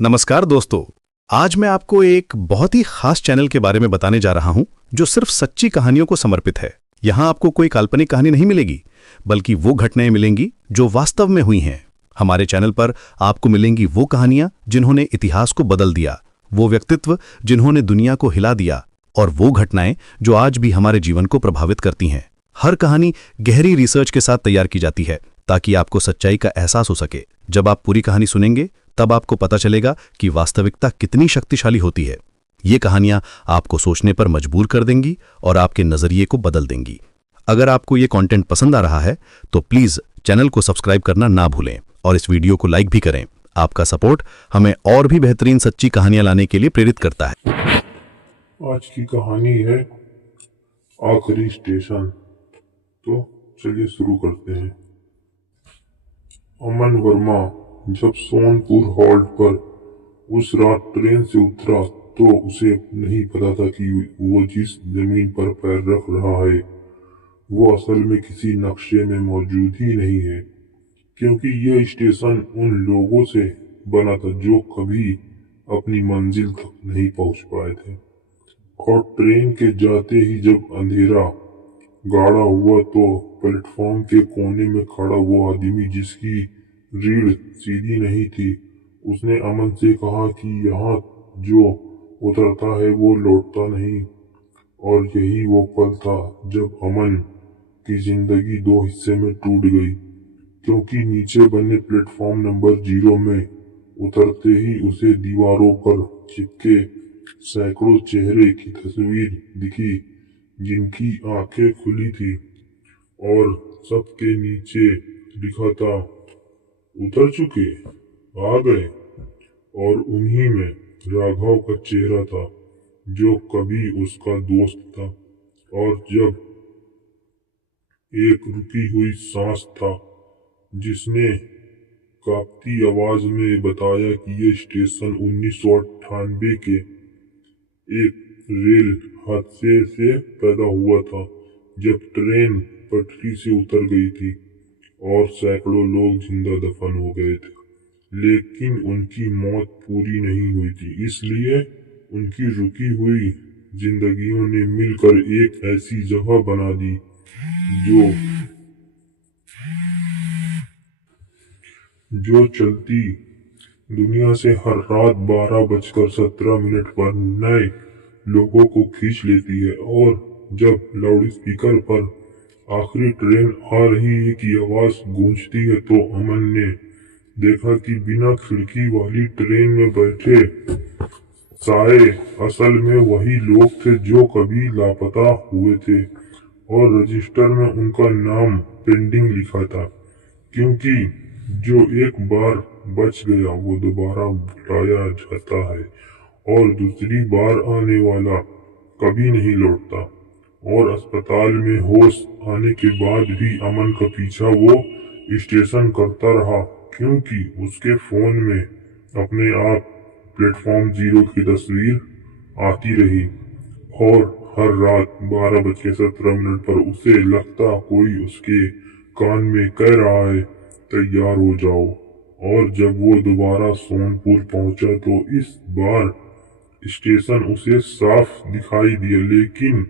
नमस्कार दोस्तों। आज मैं आपको एक बहुत ही खास चैनल के बारे में बताने जा रहा हूं जो सिर्फ सच्ची कहानियों को समर्पित है। यहां आपको कोई काल्पनिक कहानी नहीं मिलेगी, बल्कि वो घटनाएं मिलेंगी जो वास्तव में हुई हैं। हमारे चैनल पर आपको मिलेंगी वो कहानियां जिन्होंने इतिहास को बदल दिया, वो व्यक्तित्व जिन्होंने दुनिया को हिला दिया, और वो घटनाएं जो आज भी हमारे जीवन को प्रभावित करती हैं। हर कहानी गहरी रिसर्च के साथ तैयार की जाती है ताकि आपको सच्चाई का एहसास हो सके। जब आप पूरी कहानी सुनेंगे तब आपको पता चलेगा कि वास्तविकता कितनी शक्तिशाली होती है। ये कहानियां आपको सोचने पर मजबूर कर देंगी और आपके नजरिए को बदल देंगी। अगर आपको ये कंटेंट पसंद आ रहा है तो प्लीज चैनल को सब्सक्राइब करना ना भूलें और इस वीडियो को लाइक भी करें। आपका सपोर्ट हमें और भी बेहतरीन सच्ची कहानियां लाने के लिए प्रेरित करता है। आज की कहानी है आखिरी स्टेशन। तो चलिए शुरू करते हैं। अमन वर्मा जब सोनपुर हॉल्ट पर उस रात ट्रेन से उतरा तो उसे नहीं पता था कि वो जिस जमीन पर पैर रख रहा है वो असल में किसी नक्शे में मौजूद ही नहीं है, क्योंकि यह स्टेशन उन लोगों से बना था जो कभी अपनी मंजिल तक नहीं पहुंच पाए थे। और ट्रेन के जाते ही जब अंधेरा गाढ़ा हुआ तो प्लेटफॉर्म के कोने में खड़ा वो आदमी जिसकी रीढ़ सीधी नहीं थी, उसने अमन से कहा कि यहाँ जो उतरता है वो लौटता नहीं। और यही वो पल था जब अमन की जिंदगी दो हिस्से में टूट गई, क्योंकि नीचे बने प्लेटफॉर्म नंबर 0 में उतरते ही उसे दीवारों पर चिपके सैकड़ों चेहरे की तस्वीर दिखी जिनकी आंखें खुली थी और सबके नीचे लिखा था, उतर चुके, आ गए। और उन्हीं में राघव का चेहरा था जो कभी उसका दोस्त था, और जब एक रुकी हुई सांस था जिसने कांपती आवाज में बताया कि ये स्टेशन 1998 के एक रेल हादसे से पैदा हुआ था, जब ट्रेन पटरी से उतर गई थी और सैकड़ों लोग जिंदा दफन हो गए थे। लेकिन उनकी मौत पूरी नहीं हुई थी, इसलिए उनकी रुकी हुई जिंदगियों ने मिलकर एक ऐसी जगह बना दी जो चलती दुनिया से हर रात 12:17 पर नए लोगों को खींच लेती है। और जब लाउडस्पीकर पर आखिरी ट्रेन आ रही है की आवाज गूंजती है तो अमन ने देखा कि बिना खिड़की वाली ट्रेन में बैठे साए असल में वही लोग थे जो कभी लापता हुए थे और रजिस्टर में उनका नाम पेंडिंग लिखा था, क्योंकि जो एक बार बच गया वो दोबारा बुलाया जाता है और दूसरी बार आने वाला कभी नहीं लौटता। और अस्पताल में होश आने के बाद भी अमन का पीछा वो स्टेशन करता रहा, क्योंकि उसके फोन में अपने आप प्लेटफॉर्म 0 की तस्वीर आती रही और हर रात 12:17 पर उसे लगता कोई उसके कान में कह रहा है, तैयार हो जाओ। और जब वो दोबारा सोनपुर पहुंचा तो इस बार स्टेशन उसे साफ दिखाई दिया, लेकिन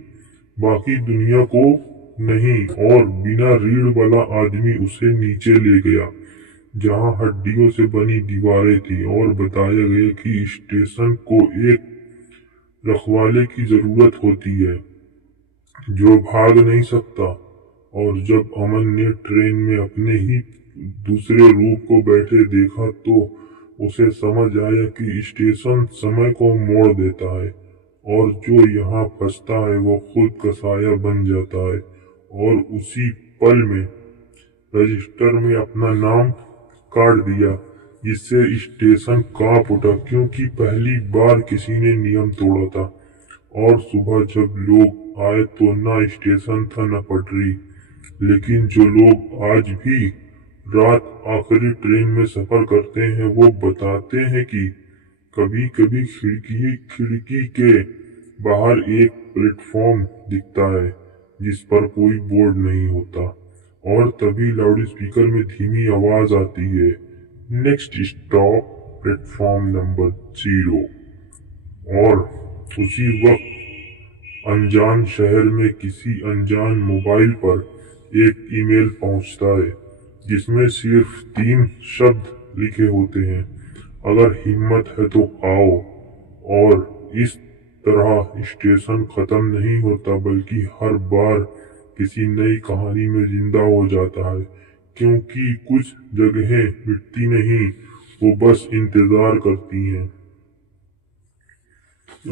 बाकी दुनिया को नहीं। और बिना रीढ़ वाला आदमी उसे नीचे ले गया जहां हड्डियों से बनी दीवारें थी और बताया गया कि स्टेशन को एक रखवाले की जरूरत होती है जो भाग नहीं सकता। और जब अमन ने ट्रेन में अपने ही दूसरे रूप को बैठे देखा तो उसे समझ आया कि स्टेशन समय को मोड़ देता है और जो यहाँ फंसता है वो खुद का साया बन जाता है। और उसी पल में रजिस्टर में अपना नाम काट दिया, जिससे स्टेशन कांप उठा, क्योंकि पहली बार किसी ने नियम तोड़ा था। और सुबह जब लोग आए तो ना स्टेशन था ना पटरी, लेकिन जो लोग आज भी रात आखिरी ट्रेन में सफर करते हैं वो बताते हैं कि कभी कभी खिड़की के बाहर एक प्लेटफॉर्म दिखता है जिस पर कोई बोर्ड नहीं होता, और तभी लाउडस्पीकर में धीमी आवाज आती है, नेक्स्ट स्टॉप प्लेटफॉर्म नंबर 0। और उसी वक्त अनजान शहर में किसी अनजान मोबाइल पर एक ईमेल पहुंचता है जिसमें सिर्फ 3 शब्द लिखे होते हैं, अगर हिम्मत है तो आओ। और इस तरह स्टेशन खत्म नहीं होता बल्कि हर बार किसी नई कहानी में जिंदा हो जाता है, क्योंकि कुछ जगहें मिटती नहीं, वो बस इंतजार करती हैं।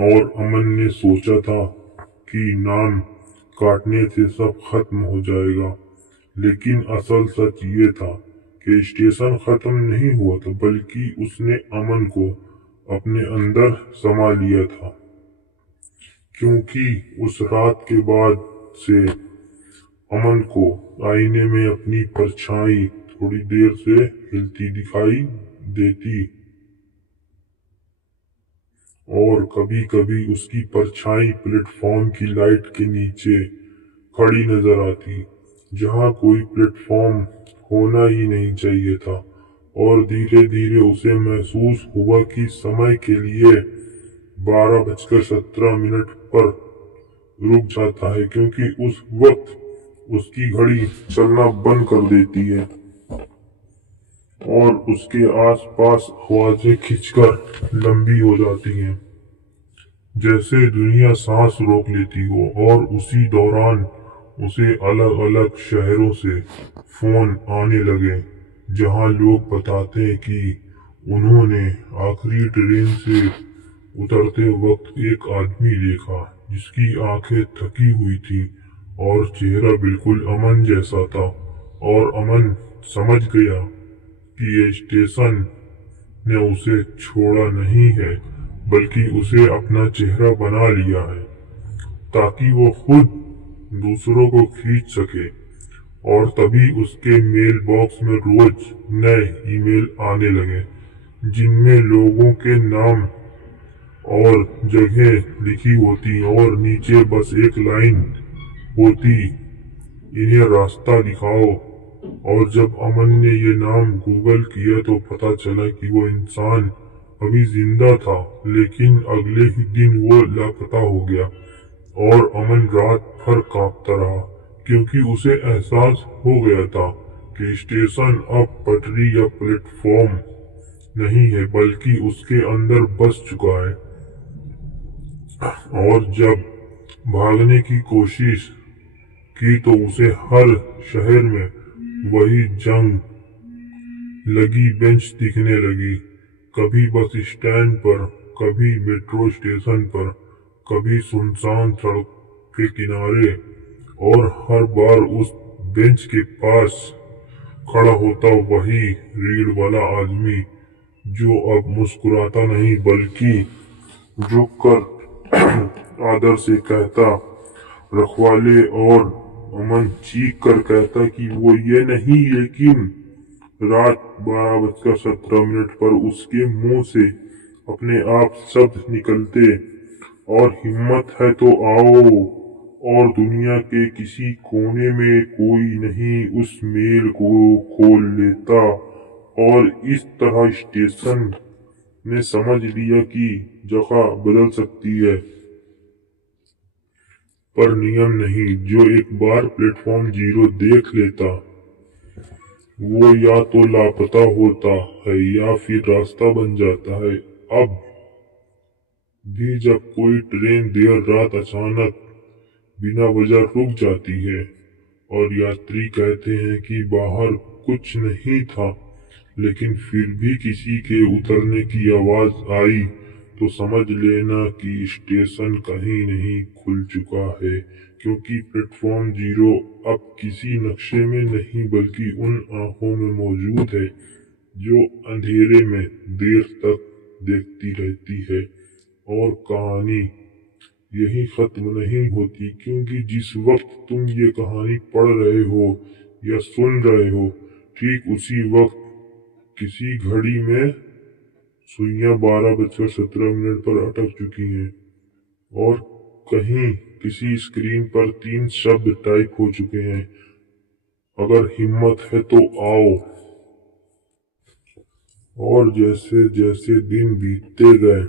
और अमन ने सोचा था कि नाम काटने से सब खत्म हो जाएगा, लेकिन असल सच ये था कि स्टेशन खत्म नहीं हुआ था, बल्कि उसने अमन को अपने अंदर समा लिया था। क्योंकि उस रात के बाद से अमन को आईने में अपनी परछाई थोड़ी देर से हिलती दिखाई देती, और कभी कभी उसकी परछाई प्लेटफॉर्म की लाइट के नीचे खड़ी नजर आती, जहां कोई प्लेटफॉर्म होना ही नहीं चाहिए था। और धीरे धीरे उसे महसूस हुआ कि समय के लिए 12:17 पर रुक जाता है, क्योंकि उस वक्त उसकी घड़ी चलना बंद कर देती है और उसके आसपास आवाजें खिंचकर लंबी हो जाती हैं, जैसे दुनिया सांस रोक लेती हो। और उसी दौरान उसे अलग अलग शहरों से फोन आने लगे, जहां लोग बताते हैं कि उन्होंने आखिरी ट्रेन से उतरते वक्त एक आदमी देखा जिसकी आंखें थकी हुई थी और चेहरा बिल्कुल अमन जैसा था। और अमन समझ गया कि ये स्टेशन ने उसे छोड़ा नहीं है, बल्कि उसे अपना चेहरा बना लिया है, ताकि वो खुद दूसरों को खींच सके। और तभी उसके मेल बॉक्स में रोज नए ईमेल आने लगे, जिनमें लोगों के नाम और जगह लिखी होती और नीचे बस एक लाइन होती, इन्हें रास्ता दिखाओ। और जब अमन ने ये नाम गूगल किया तो पता चला कि वो इंसान अभी जिंदा था, लेकिन अगले ही दिन वो लापता हो गया। और अमन रात भर कांपता रहा, क्योंकि उसे एहसास हो गया था कि स्टेशन अब पटरी या प्लेटफॉर्म नहीं है, बल्कि उसके अंदर बस चुका है। और जब भागने की कोशिश की तो उसे हर शहर में वही जंग लगी बेंच दिखने लगी, कभी बस स्टैंड पर, कभी मेट्रो स्टेशन पर, कभी सुनसान सड़क के किनारे। और हर बार उस बेंच के पास खड़ा होता वही रीढ़ वाला आदमी, जो अब मुस्कुराता नहीं बल्कि झुककर आदर से कहता, रखवाले। और अमन चीख कर कहता कि वो ये नहीं, लेकिन रात 12:17 पर उसके मुंह से अपने आप शब्द निकलते, और हिम्मत है तो आओ। और दुनिया के किसी कोने में कोई नहीं उस मेल को खोल लेता। और इस तरह स्टेशन ने समझ लिया कि जगह बदल सकती है, पर नियम नहीं। जो एक बार प्लेटफॉर्म 0 देख लेता, वो या तो लापता होता है या फिर रास्ता बन जाता है। अब भी जब कोई ट्रेन देर रात अचानक बिना वजह रुक जाती है और यात्री कहते हैं कि बाहर कुछ नहीं था, लेकिन फिर भी किसी के उतरने की आवाज आई, तो समझ लेना कि स्टेशन कहीं नहीं खुल चुका है, क्योंकि प्लेटफॉर्म 0 अब किसी नक्शे में नहीं बल्कि उन आंखों में मौजूद है जो अंधेरे में देर तक देखती रहती है। और कहानी यही खत्म नहीं होती, क्योंकि जिस वक्त तुम ये कहानी पढ़ रहे हो या सुन रहे हो, ठीक उसी वक्त किसी घड़ी में सुइयां 12:17 पर अटक चुकी हैं, और कहीं किसी स्क्रीन पर 3 शब्द टाइप हो चुके हैं, अगर हिम्मत है तो आओ। और जैसे जैसे दिन बीतते गए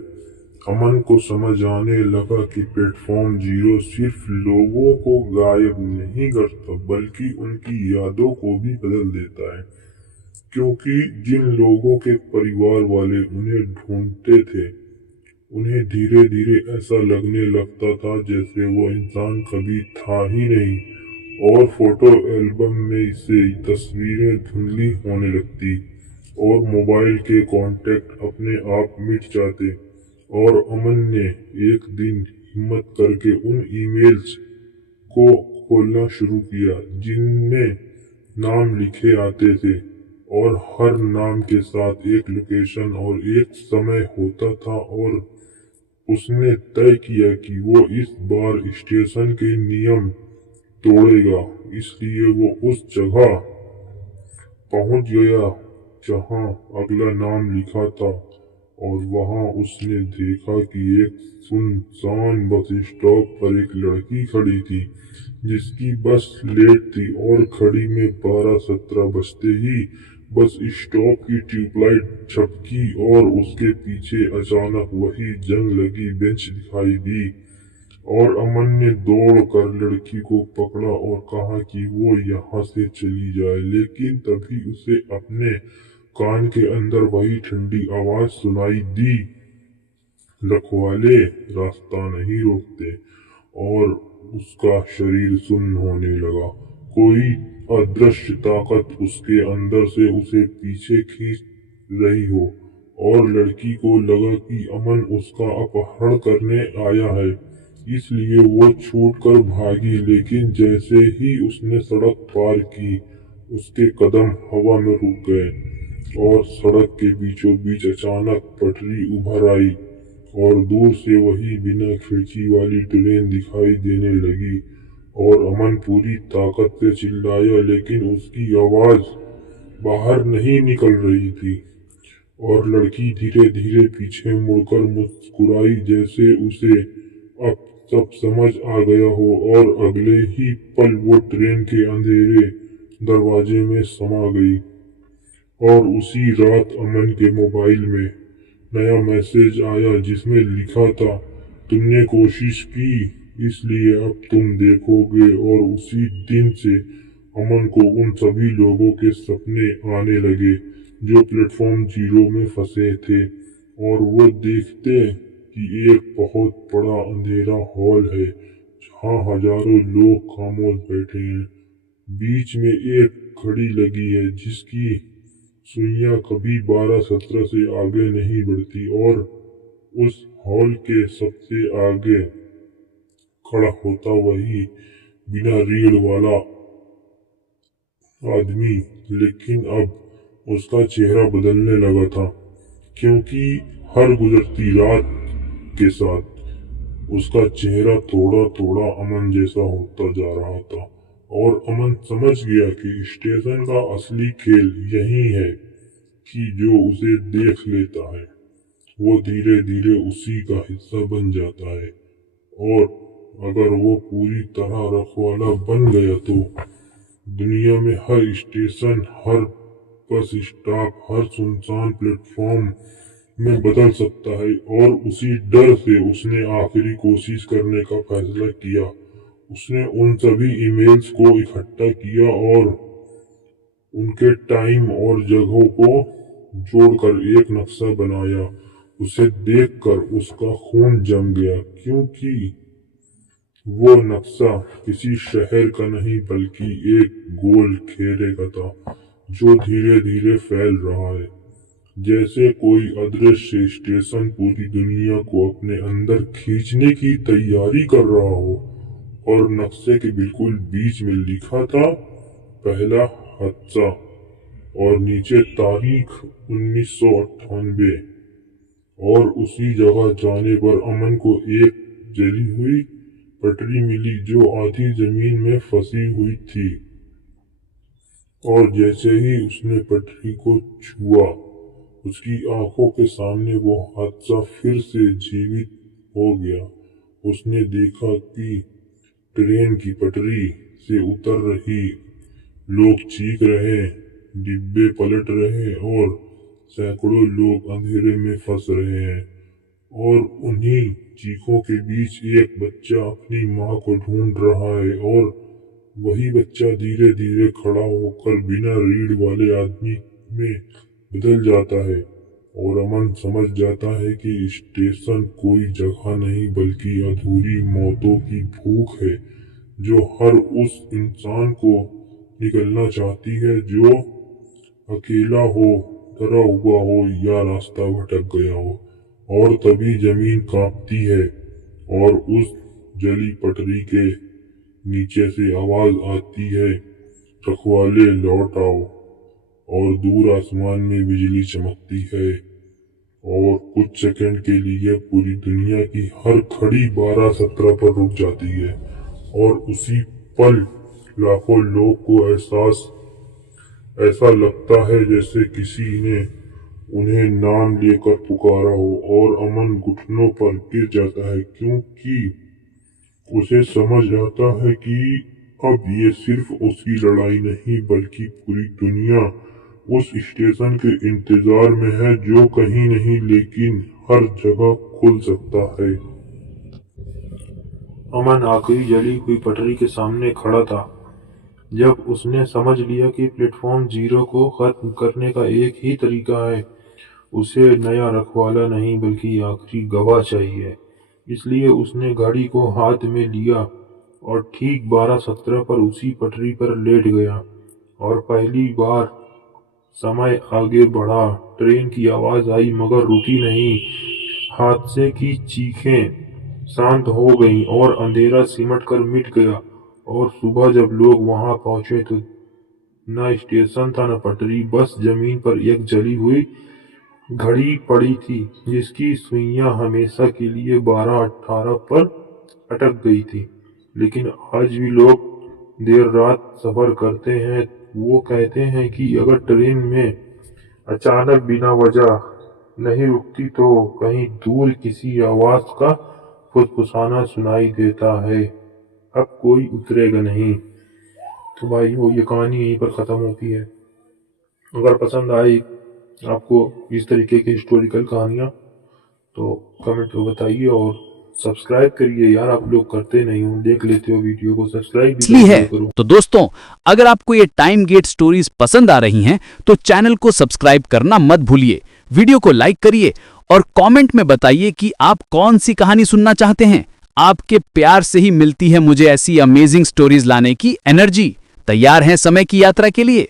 अमन को समझ आने लगा कि प्लेटफॉर्म जीरो सिर्फ लोगों को गायब नहीं करता बल्कि उनकी यादों को भी बदल देता है, क्योंकि जिन लोगों के परिवार वाले उन्हें ढूंढते थे उन्हें धीरे धीरे ऐसा लगने लगता था जैसे वो इंसान कभी था ही नहीं, और फोटो एल्बम में से तस्वीरें धुंधली होने लगती और मोबाइल के कांटेक्ट अपने आप मिट जाते। और अमन ने एक दिन हिम्मत करके उन ईमेल्स को खोलना शुरू किया जिनमें नाम लिखे आते थे और हर नाम के साथ एक लोकेशन और एक समय होता था, और उसने तय किया कि वो इस बार स्टेशन के नियम तोड़ेगा। इसलिए वो उस जगह पहुंच गया जहां अगला नाम लिखा था, और वहां उसने देखा कि एक सुनसान बस स्टॉप पर एक लड़की खड़ी थी जिसकी बस लेट थी, और घड़ी में 12:17 बजते ही बस स्टॉप की ट्यूबलाइट झपकी और उसके पीछे अचानक वही जंग लगी बेंच दिखाई दी। और अमन ने दौड़कर लड़की को पकड़ा और कहा कि वो यहाँ से चली जाए, लेकिन तभी उसे अपने कान के अंदर वही ठंडी आवाज सुनाई दी, रखवाले रास्ता नहीं रोकते। और उसका शरीर सुन्न होने लगा, कोई अदृश्य ताकत उसके अंदर से उसे पीछे खींच रही हो, और लड़की को लगा कि अमन उसका अपहरण करने आया है, इसलिए वो छूटकर भागी। लेकिन जैसे ही उसने सड़क पार की उसके कदम हवा में रुक गए और सड़क के बीचों बीच अचानक पटरी उभर आई और दूर से वही बिना खिड़की वाली ट्रेन दिखाई देने लगी। और अमन पूरी ताकत से चिल्लाया लेकिन उसकी आवाज बाहर नहीं निकल रही थी, और लड़की धीरे धीरे पीछे मुड़कर मुस्कुराई जैसे उसे अब सब समझ आ गया हो, और अगले ही पल वो ट्रेन के अंधेरे दरवाजे में समा गई। और उसी रात अमन के मोबाइल में नया मैसेज आया जिसमें लिखा था, तुमने कोशिश की इसलिए अब तुम देखोगे। और उसी दिन से अमन को उन सभी लोगों के सपने आने लगे जो प्लेटफॉर्म जीरो में फंसे थे, और वो देखते कि एक बहुत बड़ा अंधेरा हॉल है जहाँ हजारों लोग खामोश बैठे हैं। बीच में एक घड़ी लगी है जिसकी सुइयां कभी 12:17 से आगे नहीं बढ़ती, और उस हॉल के सबसे आगे खड़ा होता वही बिना रीढ़ वाला आदमी, लेकिन अब उसका चेहरा बदलने लगा था, क्योंकि हर गुजरती रात के साथ उसका चेहरा थोड़ा थोड़ा अमन जैसा होता जा रहा था। और अमन समझ गया कि स्टेशन का असली खेल यही है कि जो उसे देख लेता है वो धीरे धीरे उसी का हिस्सा बन जाता है, और अगर वो पूरी तरह रखवाला बन गया तो दुनिया में हर स्टेशन, हर बस स्टॉप, हर सुनसान प्लेटफॉर्म में बदल सकता है। और उसी डर से उसने आखिरी कोशिश करने का फैसला किया। उसने उन सभी ईमेल्स को इकट्ठा किया और उनके टाइम और जगहों को जोड़कर एक नक्शा बनाया। उसे देखकर उसका खून जम गया, क्योंकि वो नक्शा किसी शहर का नहीं बल्कि एक गोल घेरे का था जो धीरे धीरे फैल रहा है, जैसे कोई अदृश्य स्टेशन पूरी दुनिया को अपने अंदर खींचने की तैयारी कर रहा हो। और नक्शे के बिल्कुल बीच में लिखा था, पहला हादसा, और नीचे तारीख 1998। और उसी जगह जाने पर अमन को एक जली हुई पटरी मिली जो आधी जमीन में फंसी हुई थी, और जैसे ही उसने पटरी को छुआ उसकी आंखों के सामने वो हादसा फिर से जीवित हो गया। उसने देखा कि ट्रेन की पटरी से उतर रही लोग चीख रहे, डिब्बे पलट रहे और सैकड़ों लोग अंधेरे में फंस रहे हैं और उन्हीं चीखों के बीच एक बच्चा अपनी माँ को ढूंढ रहा है और वही बच्चा धीरे धीरे खड़ा होकर बिना रीढ़ वाले आदमी में बदल जाता है और अमन समझ जाता है कि स्टेशन कोई जगह नहीं बल्कि अधूरी मौतों की भूख है जो हर उस इंसान को निकलना चाहती है जो अकेला हो, डरा हुआ हो या रास्ता भटक गया हो। और तभी जमीन कांपती है और उस जली पटरी के नीचे से आवाज आती है, रखवाले लौट आओ। और दूर आसमान में बिजली चमकती है और कुछ सेकंड के लिए पूरी दुनिया की हर घड़ी 12:17 पर रुक जाती है और उसी पल लाखों लोग को ऐसा लगता है जैसे किसी ने उन्हें नाम लेकर पुकारा हो और अमन घुटनों पर गिर जाता है क्योंकि उसे समझ आता है कि अब ये सिर्फ उसकी लड़ाई नहीं बल्कि पूरी दुनिया उस स्टेशन के इंतजार में है जो कहीं नहीं लेकिन हर जगह खुल सकता है। अमन आखिरी जली हुई पटरी के सामने खड़ा था जब उसने समझ लिया कि प्लेटफॉर्म 0 को खत्म करने का एक ही तरीका है। उसे नया रखवाला नहीं बल्कि आखिरी गवाह चाहिए। इसलिए उसने घड़ी को हाथ में लिया और ठीक 12:17 पर उसी पटरी पर लेट गया और पहली बार समय आगे बढ़ा। ट्रेन की आवाज आई मगर रुकी नहीं। हादसे की चीखें शांत हो गईं और अंधेरा सिमट कर मिट गया और सुबह जब लोग वहां पहुंचे तो न स्टेशन था न पटरी, बस जमीन पर एक जली हुई घड़ी पड़ी थी जिसकी सुइयां हमेशा के लिए 12:18 पर अटक गई थी। लेकिन आज भी लोग देर रात सफर करते हैं वो कहते हैं कि अगर ट्रेन में अचानक बिना वजह नहीं रुकती तो कहीं दूर किसी आवाज का फुसफुसाना सुनाई देता है, अब कोई उतरेगा नहीं। तो भाइयों ये कहानी यहीं पर ख़त्म होती है। अगर पसंद आई आपको इस तरीके की हिस्टोरिकल कहानियाँ तो कमेंट में बताइए और सब्सक्राइब करिए यार, आप लोग करते नहीं हो, देख लेते हो वीडियो को, सब्सक्राइब भी इसलिए है। करो। तो दोस्तों अगर आपको ये टाइम गेट स्टोरीज पसंद आ रही हैं तो चैनल को सब्सक्राइब करना मत भूलिए, वीडियो को लाइक करिए और कमेंट में बताइए कि आप कौन सी कहानी सुनना चाहते हैं। आपके प्यार से ही मिलती है मुझे ऐसी अमेजिंग स्टोरीज लाने की एनर्जी। तैयार हैं समय की यात्रा के लिए?